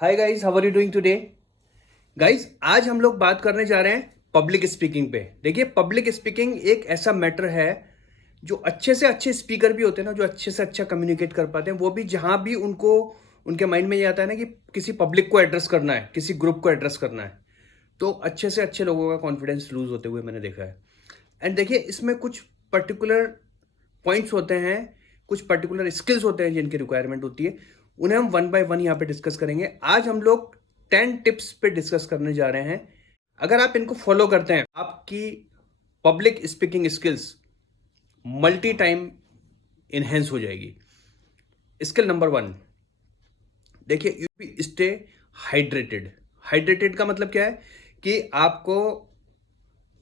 Hi guys, how are you doing today? Guys, आज हम लोग बात करने जा रहे हैं पब्लिक स्पीकिंग पे। देखिए, पब्लिक स्पीकिंग एक ऐसा मैटर है जो अच्छे से अच्छे स्पीकर भी होते हैं ना, जो अच्छे से अच्छा कम्युनिकेट कर पाते हैं, वो भी जहां भी उनको उनके माइंड में ये आता है ना कि किसी पब्लिक को एड्रेस करना है, किसी ग्रुप को एड्रेस करना है, तो अच्छे से अच्छे लोगों का कॉन्फिडेंस लूज होते हुए मैंने देखा है। एंड देखिए, इसमें कुछ पर्टिकुलर पॉइंट्स होते हैं, कुछ पर्टिकुलर स्किल्स होते हैं जिनकी रिक्वायरमेंट होती है। उन्हें हम वन बाय वन यहाँ पे डिस्कस करेंगे। आज हम लोग 10 टिप्स पे डिस्कस करने जा रहे हैं। अगर आप इनको फॉलो करते हैं, आपकी public speaking skills multi time enhance हो जाएगी। स्किल नंबर 1, देखिए, you be stay hydrated. Hydrated का मतलब क्या है कि आपको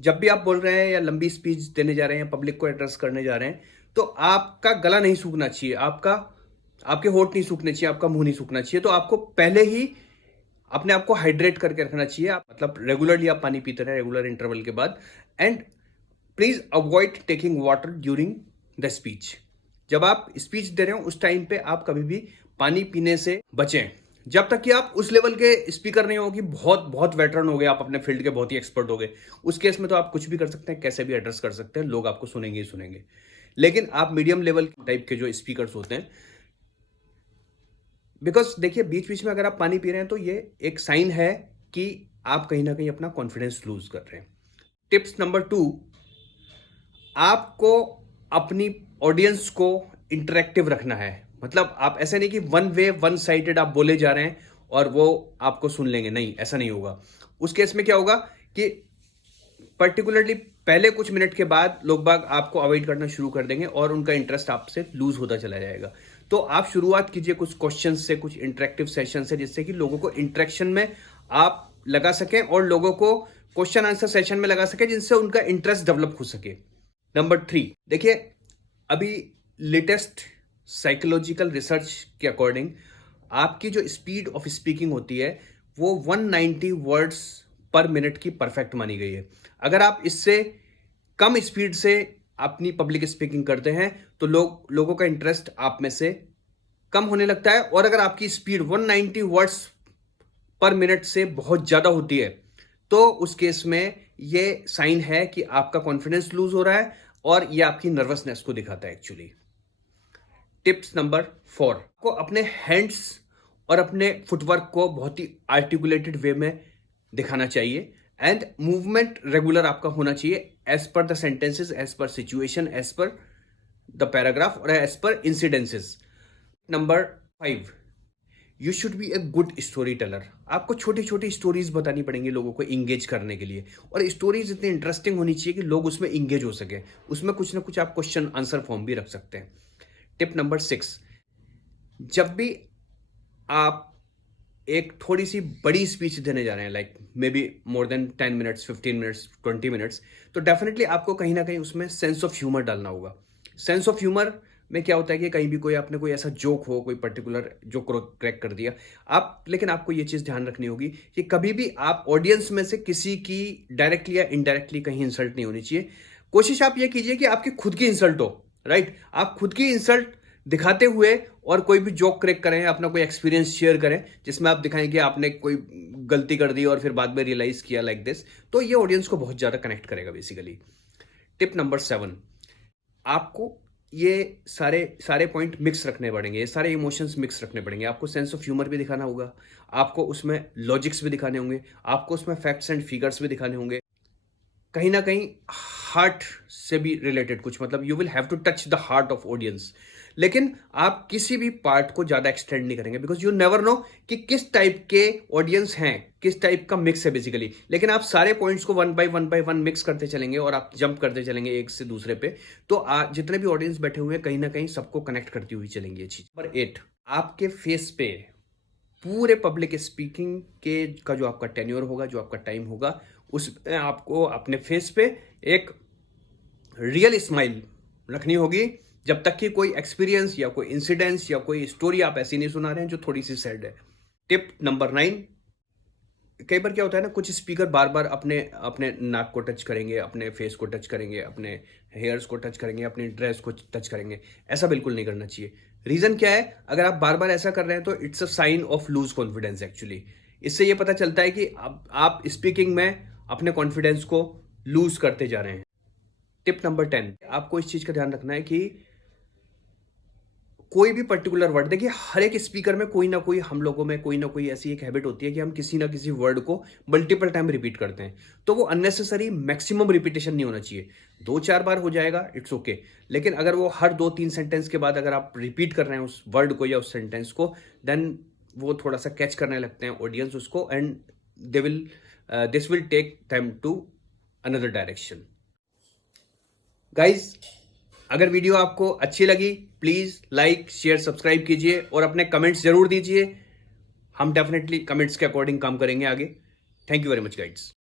जब भी आप बोल रहे हैं या लंबी स्पीच देने जा रहे हैं, पब्लिक को एड्रेस करने जा रहे हैं, तो आपका गला नहीं सूखना चाहिए, आपके होंठ नहीं सूखने चाहिए, आपका मुंह नहीं सूखना चाहिए। तो आपको पहले ही अपने आप को हाइड्रेट करके रखना चाहिए। आप मतलब रेगुलरली आप पानी पीते रहे रेगुलर इंटरवल के बाद। And please avoid taking water during the speech. जब आप स्पीच दे रहे हो उस टाइम पे आप कभी भी पानी पीने से बचें, जब तक कि आप उस लेवल के स्पीकर नहीं हो कि बहुत बहुत वेटरन हो गए, आप अपने फील्ड के बहुत ही एक्सपर्ट हो गए। उस केस में तो आप कुछ भी कर सकते हैं, कैसे भी एड्रेस कर सकते हैं, लोग आपको सुनेंगे ही सुनेंगे। लेकिन आप मीडियम लेवल टाइप के जो स्पीकर्स होते हैं, बिकॉज देखिए, बीच बीच में अगर आप पानी पी रहे हैं तो ये एक साइन है कि आप कहीं ना कहीं अपना कॉन्फिडेंस लूज कर रहे हैं। टिप्स नंबर 2, आपको अपनी ऑडियंस को इंटरेक्टिव रखना है। मतलब आप ऐसा नहीं कि वन वे वन साइडेड आप बोले जा रहे हैं और वो आपको सुन लेंगे, नहीं, ऐसा नहीं होगा। उस केस में क्या होगा कि पर्टिकुलरली पहले कुछ मिनट के बाद लोग बाग आपको अवॉइड करना शुरू कर देंगे और उनका इंटरेस्ट आपसे लूज होता चला जाएगा। तो आप शुरुआत कीजिए कुछ क्वेश्चन से, कुछ इंटरेक्टिव सेशन से, जिससे कि लोगों को इंटरेक्शन में आप लगा सकें और लोगों को क्वेश्चन आंसर सेशन में लगा सके, जिनसे उनका इंटरेस्ट डेवलप हो सके। नंबर 3, देखिए, अभी लेटेस्ट साइकोलॉजिकल रिसर्च के अकॉर्डिंग आपकी जो स्पीड ऑफ स्पीकिंग होती है वो 190 वर्ड्स पर मिनट की परफेक्ट मानी गई है। अगर आप इससे कम स्पीड से अपनी पब्लिक स्पीकिंग करते हैं तो लोगों का इंटरेस्ट आप में से कम होने लगता है। और अगर आपकी स्पीड 190 वर्ड्स पर मिनट से बहुत ज्यादा होती है तो उस केस में ये साइन है कि आपका कॉन्फिडेंस लूज हो रहा है और ये आपकी नर्वसनेस को दिखाता है एक्चुअली। टिप्स नंबर 4, को अपने हैंड्स और अपने फुटवर्क को बहुत ही आर्टिकुलेटेड वे में दिखाना चाहिए। एंड मूवमेंट रेगुलर आपका होना चाहिए, as per the sentences, as per situation, as per the paragraph और as per incidences. Number 5, you should be a good story teller. आपको छोटी छोटी स्टोरीज बतानी पड़ेंगी लोगों को इंगेज करने के लिए, और स्टोरीज इतनी इंटरेस्टिंग होनी चाहिए कि लोग उसमें इंगेज हो सके। उसमें कुछ ना कुछ आप क्वेश्चन आंसर फॉर्म भी रख सकते हैं। टिप नंबर 6, जब भी आप एक थोड़ी सी बड़ी स्पीच देने जा रहे हैं, like may be more than 10 minutes, 15 minutes, 20 minutes, तो डेफिनेटली आपको कहीं ना कहीं उसमें सेंस ऑफ ह्यूमर डालना होगा। सेंस ऑफ ह्यूमर में क्या होता है कि कहीं भी कोई आपने कोई ऐसा जोक हो, कोई पर्टिकुलर जोक क्रैक कर दिया आप, लेकिन आपको ये चीज़ ध्यान रखनी होगी कि कभी भी आप ऑडियंस में से किसी की डायरेक्टली या इनडायरेक्टली कहीं इंसल्ट नहीं होनी चाहिए। कोशिश आप ये कीजिए कि आपकी खुद की इंसल्ट हो, राइट? आप खुद की इंसल्ट दिखाते हुए और कोई भी जोक क्रैक करें, अपना कोई एक्सपीरियंस शेयर करें जिसमें आप दिखाएं कि आपने कोई गलती कर दी और फिर बाद में रियलाइज किया, लाइक दिस। तो ये ऑडियंस को बहुत ज़्यादा कनेक्ट करेगा बेसिकली। टिप नंबर 7, आपको ये सारे सारे पॉइंट मिक्स रखने पड़ेंगे, ये सारे इमोशंस मिक्स रखने पड़ेंगे। आपको सेंस ऑफ ह्यूमर भी दिखाना होगा, आपको उसमें लॉजिक्स भी दिखाने होंगे, आपको उसमें फैक्ट्स एंड फिगर्स भी दिखाने होंगे, कहीं ना कहीं हार्ट से भी रिलेटेड कुछ, मतलब you will have to touch the heart of audience. लेकिन आप किसी भी पार्ट को ज्यादा एक्सटेंड नहीं करेंगे, बिकॉज यू नेवर नो कि किस टाइप के ऑडियंस हैं, किस टाइप का मिक्स है बेसिकली। लेकिन आप सारे पॉइंट्स को वन बाय वन मिक्स करते चलेंगे और आप जंप करते चलेंगे एक से दूसरे पे, तो जितने भी ऑडियंस बैठे हुए हैं कहीं ना कहीं सबको कनेक्ट करती हुई चलेंगी ये चीज। नंबर 8, आपके फेस पे पूरे पब्लिक स्पीकिंग के का जो आपका टेन्योर होगा, जो आपका टाइम होगा, उसमें आपको अपने फेस पे एक रियल स्माइल रखनी होगी, जब तक कि कोई एक्सपीरियंस या कोई इंसिडेंस या कोई स्टोरी आप ऐसी नहीं सुना रहे हैं जो थोड़ी सी सैड है। टिप नंबर 9, कई बार क्या होता है ना, कुछ स्पीकर बार बार अपने अपने नाक को टच करेंगे, अपने फेस को टच करेंगे, अपने हेयर्स को टच करेंगे, अपनी ड्रेस को टच करेंगे। ऐसा बिल्कुल नहीं करना चाहिए। रीजन क्या है? अगर आप बार बार ऐसा कर रहे हैं तो it's a sign of lose confidence actually. इससे ये पता चलता है कि आप स्पीकिंग में अपने कॉन्फिडेंस को लूज करते जा रहे हैं। टिप नंबर 10, आपको इस चीज का ध्यान रखना है कि कोई भी पर्टिकुलर वर्ड, देखिए हर एक स्पीकर में कोई ना कोई, हम लोगों में कोई ना कोई ऐसी एक हैबिट होती है कि हम किसी ना किसी वर्ड को मल्टीपल टाइम रिपीट करते हैं। तो वो अननेसेसरी मैक्सिमम रिपीटेशन नहीं होना चाहिए। 2-4 बार हो जाएगा, इट्स ओके। लेकिन अगर वो हर 2-3 सेंटेंस के बाद अगर आप रिपीट कर रहे हैं उस वर्ड को या उस सेंटेंस को, देन वो थोड़ा सा कैच करने लगते हैं ऑडियंस उसको, and this will take them to another direction. Guys, अगर वीडियो आपको अच्छी लगी, प्लीज लाइक शेयर सब्सक्राइब कीजिए और अपने कमेंट्स जरूर दीजिए। हम डेफिनेटली कमेंट्स के अकॉर्डिंग काम करेंगे आगे। Thank you very much guides.